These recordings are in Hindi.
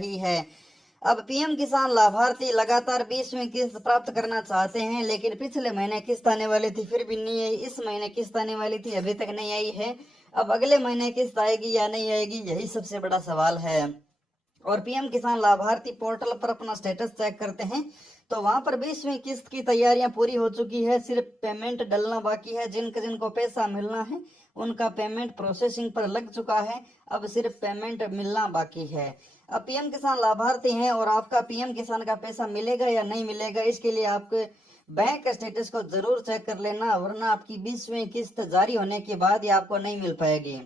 रही है। अब पीएम किसान लाभार्थी लगातार 20वीं किस्त प्राप्त करना चाहते हैं, लेकिन पिछले महीने किस्त आने वाली थी फिर भी नहीं आई, इस महीने किस्त आने वाली थी अभी तक नहीं आई है। अब अगले महीने किस्त आएगी या नहीं आएगी, यही सबसे बड़ा सवाल है। और पीएम किसान लाभार्थी पोर्टल पर अपना स्टेटस चेक करते हैं तो वहां पर 20वीं किस्त की तैयारियां पूरी हो चुकी है, सिर्फ पेमेंट डलना बाकी है। जिनको पैसा मिलना है उनका पेमेंट प्रोसेसिंग पर लग चुका है, अब सिर्फ पेमेंट मिलना बाकी है। अब पीएम किसान लाभार्थी हैं और आपका पीएम किसान का पैसा मिलेगा या नहीं मिलेगा, इसके लिए आपके बैंक स्टेटस को जरूर चेक कर लेना, वरना आपकी 20वीं किस्त जारी होने के बाद ही आपको नहीं मिल पाएगी।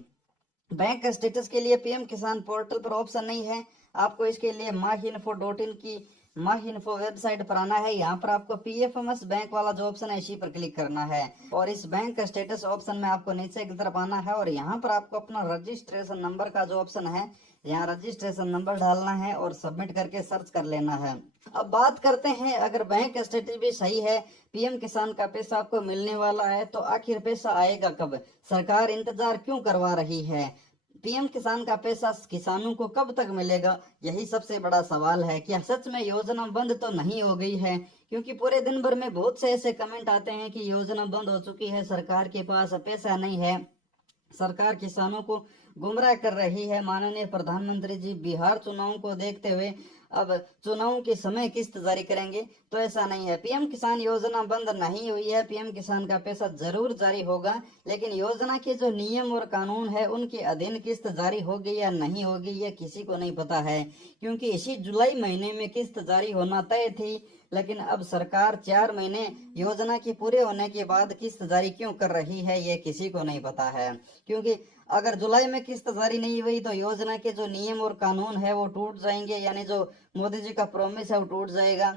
बैंक स्टेटस के लिए पीएम किसान पोर्टल पर ऑप्शन नहीं है, आपको इसके लिए माहीइंफो.in की माहीइंफो वेबसाइट पर आना है। यहाँ पर आपको पीएफएमएस बैंक वाला जो ऑप्शन है इसी पर क्लिक करना है और इस बैंक स्टेटस ऑप्शन में आपको नीचे की तरफ आना है और यहाँ पर आपको अपना रजिस्ट्रेशन नंबर का जो ऑप्शन है, यहाँ रजिस्ट्रेशन नंबर डालना है और सबमिट करके सर्च कर लेना है। अब बात करते हैं, अगर बैंक स्टेटस भी सही है, पीएम किसान का पैसा आपको मिलने वाला है, तो आखिर पैसा आएगा कब? सरकार इंतजार क्यों करवा रही है? पीएम किसान का पैसा किसानों को कब तक मिलेगा, यही सबसे बड़ा सवाल है। क्या सच में योजना बंद तो नहीं हो गई है? क्योंकि पूरे दिन भर में बहुत से ऐसे कमेंट आते हैं कि योजना बंद हो चुकी है, सरकार के पास पैसा नहीं है, सरकार किसानों को गुमराह कर रही है। माननीय प्रधानमंत्री जी बिहार चुनाव को देखते हुए अब चुनाव के समय किस्त जारी करेंगे, तो ऐसा नहीं है। पीएम किसान योजना बंद नहीं हुई है, पीएम किसान का पैसा जरूर जारी होगा, लेकिन योजना के जो नियम और कानून है उनके अधीन किस्त जारी होगी या नहीं होगी ये किसी को नहीं पता है। क्योंकि इसी जुलाई महीने में किस्त जारी होना तय थी, लेकिन अब सरकार 4 महीने योजना के पूरे होने के बाद किस्त जारी क्यों कर रही है ये किसी को नहीं पता है। क्योंकि अगर जुलाई में किस्त जारी नहीं हुई तो योजना के जो नियम और कानून है वो टूट जाएंगे, यानी जो मोदी जी का प्रॉमिस है वो टूट जाएगा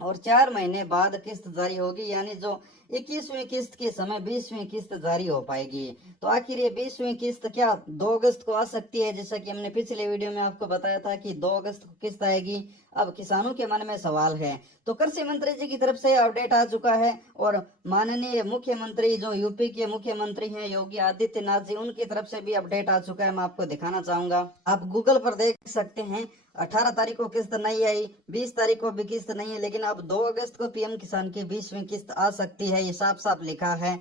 और 4 महीने बाद किस्त जारी होगी, यानी जो 21वीं किस्त के समय 20वीं किस्त जारी हो पाएगी। तो आखिर ये 20वीं किस्त क्या 2 अगस्त को आ सकती है, जैसा कि हमने पिछले वीडियो में आपको बताया था कि 2 अगस्त को किस्त आएगी? अब किसानों के मन में सवाल है। तो कृषि मंत्री जी की तरफ से अपडेट आ चुका है और माननीय मुख्यमंत्री जो यूपी के मुख्यमंत्री हैं योगी आदित्यनाथ जी, उनकी तरफ से भी अपडेट आ चुका है। मैं आपको दिखाना चाहूंगा, आप गूगल पर देख सकते हैं 18 तारीख को किस्त नहीं आई, 20 तारीख को भी किस्त नहीं है, लेकिन अब 2 अगस्त को पीएम किसान की 20वीं किस्त आ सकती है, ये साफ साफ लिखा है।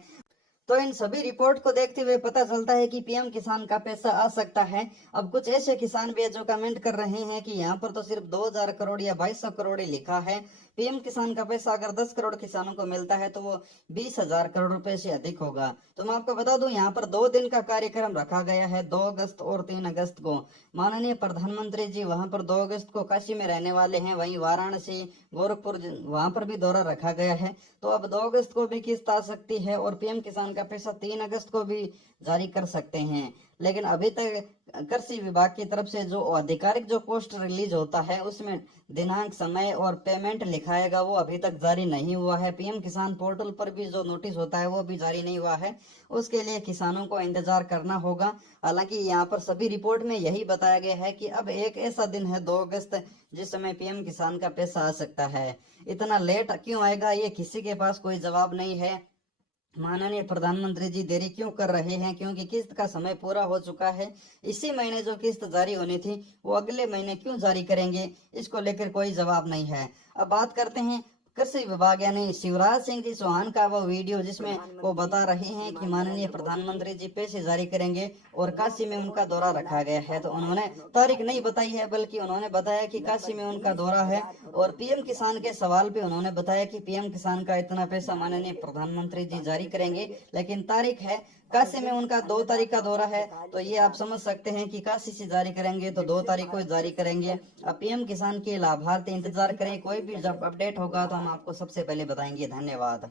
तो इन सभी रिपोर्ट को देखते हुए पता चलता है कि पीएम किसान का पैसा आ सकता है। अब कुछ ऐसे किसान भी है जो कमेंट कर रहे हैं कि यहाँ पर तो सिर्फ 2000 करोड़ या 2200 करोड़ ही लिखा है, पीएम किसान का पैसा अगर 10 करोड़ किसानों को मिलता है तो वो 20,000 करोड़ रुपए से अधिक होगा। तो मैं आपको बता दूं यहाँ पर 2 दिन का कार्यक्रम रखा गया है, 2 अगस्त और 3 अगस्त को। माननीय प्रधानमंत्री जी वहां पर 2 अगस्त को काशी में रहने वाले हैं, वहीं वाराणसी गोरखपुर वहां पर भी दौरा रखा गया है। तो अब 2 अगस्त को भी किस्त आ सकती है और पीएम किसान का पैसा 3 अगस्त को भी जारी कर सकते हैं। लेकिन अभी तक कृषि विभाग की तरफ से जो आधिकारिक जो पोस्ट रिलीज होता है उसमें दिनांक, समय और पेमेंट लिखाएगा वो अभी तक जारी नहीं हुआ है। पीएम किसान पोर्टल पर भी जो नोटिस होता है वो भी जारी नहीं हुआ है, उसके लिए किसानों को इंतजार करना होगा। हालांकि यहाँ पर सभी रिपोर्ट में यही बताया गया है कि अब एक ऐसा दिन है 2 अगस्त जिस समय पीएम किसान का पैसा आ सकता है। इतना लेट क्यों आएगा ये किसी के पास कोई जवाब नहीं है। माननीय प्रधानमंत्री जी देरी क्यों कर रहे हैं? क्योंकि किस्त का समय पूरा हो चुका है। इसी महीने जो किस्त जारी होनी थी वो अगले महीने क्यों जारी करेंगे, इसको लेकर कोई जवाब नहीं है। अब बात करते हैं कृषि विभाग यानी शिवराज सिंह जी चौहान का वो वीडियो जिसमें वो बता रहे हैं कि माननीय प्रधानमंत्री जी पैसे जारी करेंगे और काशी में उनका दौरा रखा गया है। तो उन्होंने तारीख नहीं बताई है, बल्कि उन्होंने बताया कि काशी में उनका दौरा है और पीएम किसान के सवाल पे उन्होंने बताया कि पीएम किसान का इतना पैसा माननीय प्रधानमंत्री जी जारी करेंगे, लेकिन तारीख है काशी में उनका 2 तारीख का दौरा है। तो ये आप समझ सकते हैं कि काशी से जारी करेंगे तो 2 तारीख को जारी करेंगे। अब पीएम किसान के लाभार्थी इंतजार करें, कोई भी जब अपडेट होगा तो हम आपको सबसे पहले बताएंगे। धन्यवाद।